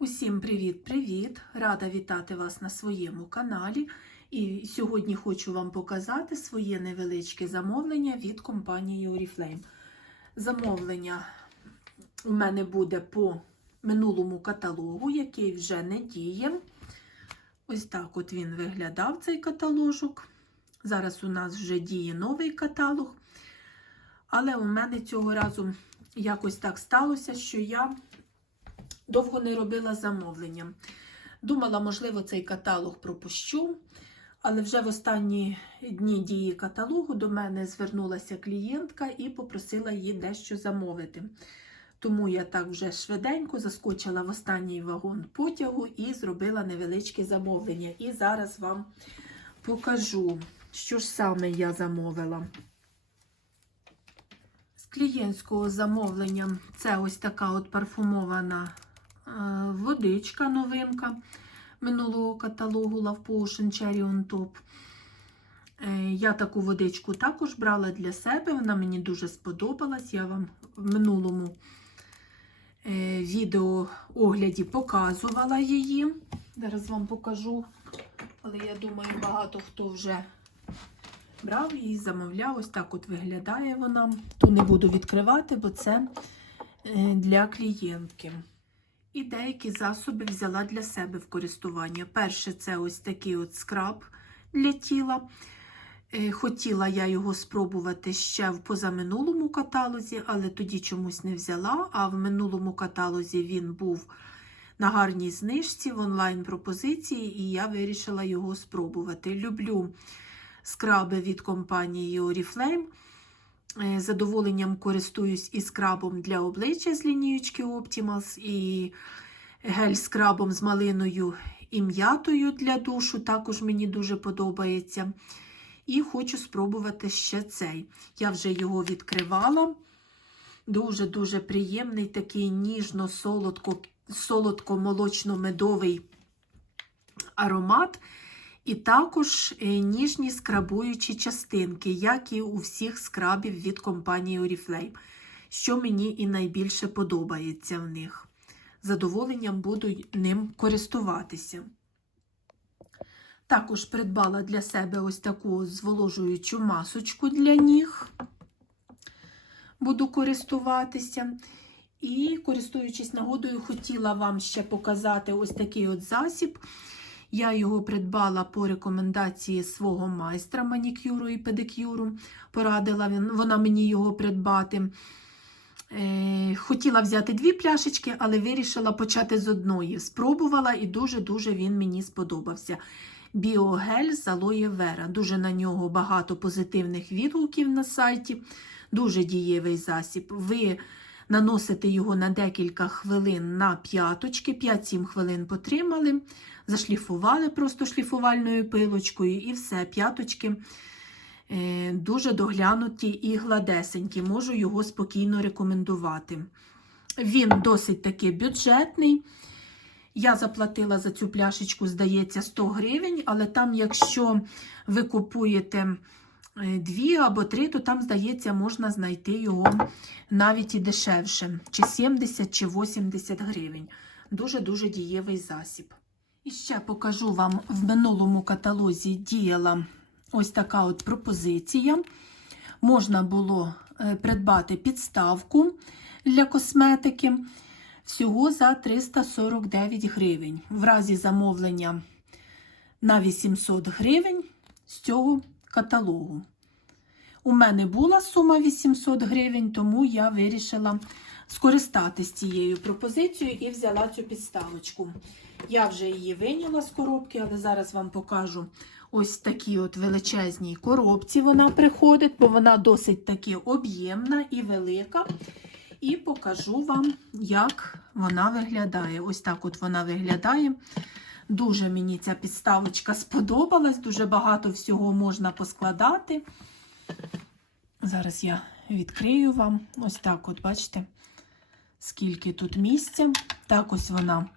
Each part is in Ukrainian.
Усім привіт-привіт! Рада вітати вас на своєму каналі. І сьогодні хочу вам показати своє невеличке замовлення від компанії Oriflame. Замовлення у мене буде по минулому каталогу, який вже не діє. Ось так от він виглядав цей каталожок. Зараз у нас вже діє новий каталог. Але у мене цього разу якось так сталося, що я довго не робила замовлення. Думала, можливо, цей каталог пропущу, але вже в останні дні дії каталогу до мене звернулася клієнтка і попросила її дещо замовити. Тому я так вже швиденько заскочила в останній вагон потягу і зробила невеличке замовлення. І зараз вам покажу, що ж саме я замовила. З клієнтського замовлення це ось така от парфумована водичка новинка минулого каталогу Love Potion Cherry on Top. Е, Я таку водичку також брала для себе, вона мені дуже сподобалась. Я вам в минулому е, відео огляді показувала її. Зараз вам покажу, але я думаю, багато хто вже брав її, замовляв. Ось так от виглядає вона. Ту не буду відкривати, бо це е, для клієнтки. І деякі засоби взяла для себе в користування. Перше, це ось такий от скраб для тіла. Е, Хотіла я його спробувати ще в позаминулому каталозі, але тоді чомусь не взяла. А в минулому каталозі він був на гарній знижці в онлайн-пропозиції, і я вирішила його спробувати. Люблю скраби від компанії Oriflame. Е, Задоволенням користуюсь і скрабом для обличчя з лінієчки Optimals, і гель-скрабом з малиною і м'ятою для душу. Також мені дуже подобається. І хочу спробувати ще цей. Я вже його відкривала. Дуже-дуже приємний, такий ніжно-солодко-молочно-медовий аромат. І також е, ніжні скрабуючі частинки, як і у всіх скрабів від компанії Oriflame, що мені і найбільше подобається в них. Задоволенням буду ним користуватися. Також придбала для себе ось таку зволожуючу масочку для ніг. Буду користуватися. І, користуючись нагодою, хотіла вам ще показати ось такий от засіб. Я його придбала по рекомендації свого майстра манікюру і педикюру. Порадила вона мені його придбати. Е, хотіла взяти дві пляшечки, але вирішила почати з одної. Спробувала і дуже-дуже він мені сподобався. Біогель з алоє вера. Дуже на нього багато позитивних відгуків на сайті. Дуже дієвий засіб. Ви наносите його на декілька хвилин на п'яточки, 5-7 хвилин потримали, зашліфували просто шліфувальною пилочкою, і все, п'яточки е, дуже доглянуті і гладесенькі. Можу його спокійно рекомендувати. Він досить таки бюджетний. Я заплатила за цю пляшечку, здається, 100 гривень, але там, якщо ви купуєте дві або три, то там, здається, можна знайти його навіть і дешевше, чи 70, чи 80 гривень. Дуже-дуже дієвий засіб. І ще покажу вам в минулому каталозі діяла ось така от пропозиція. Можна було е, придбати підставку для косметики всього за 349 гривень. В разі замовлення на 800 гривень з цього каталогу. У мене була сума 800 гривень, тому я вирішила скористатись цією пропозицією і взяла цю підставочку. Я вже її вийняла з коробки, але зараз вам покажу ось такі от величезній коробці вона приходить, бо вона досить таки об'ємна і велика. І покажу вам, як вона виглядає. Ось так от вона виглядає. Дуже мені ця підставочка сподобалась, дуже багато всього можна поскладати. Зараз я відкрию вам. Ось так, от, бачите, скільки тут місця. Так ось вона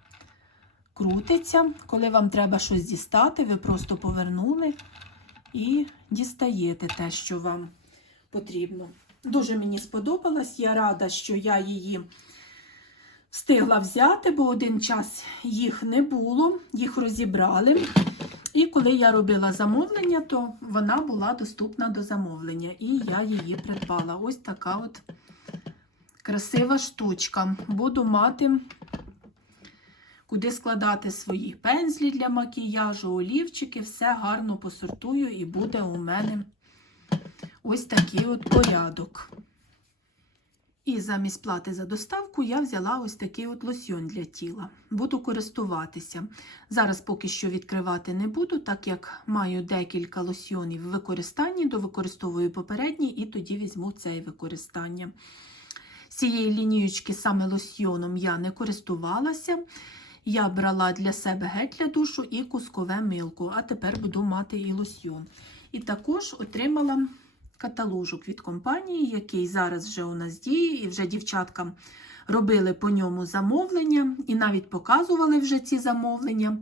крутиться. Коли вам треба щось дістати, ви просто повернули і дістаєте те, що вам потрібно. Дуже мені сподобалась. Я рада, що я її встигла взяти, бо один час їх не було, їх розібрали. І коли я робила замовлення, то вона була доступна до замовлення. І я її придбала. Ось така от красива штучка. Буду мати куди складати свої пензлі для макіяжу, олівчики, все гарно посортую, і буде у мене ось такий от порядок. І замість плати за доставку я взяла ось такий от лосьйон для тіла. Буду користуватися. Зараз поки що відкривати не буду, так як маю декілька лосьйонів в використанні, довикористовую попередній і тоді візьму цей використання. Цієї лінієчки саме лосьйоном я не користувалася. Я брала для себе гель для душу і кускове милку, а тепер буду мати і лосьйон. І також отримала каталожок від компанії, який зараз вже у нас діє, і вже дівчаткам робили по ньому замовлення, і навіть показували вже ці замовлення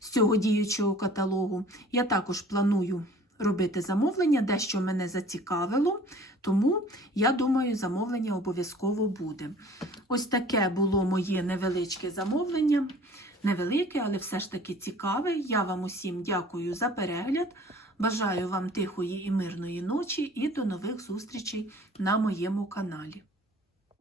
з цього діючого каталогу. Я також планую робити замовлення, дещо мене зацікавило, тому я думаю, замовлення обов'язково буде. Ось таке було моє невеличке замовлення. Невелике, але все ж таки цікаве. Я вам усім дякую за перегляд. Бажаю вам тихої і мирної ночі і до нових зустрічей на моєму каналі.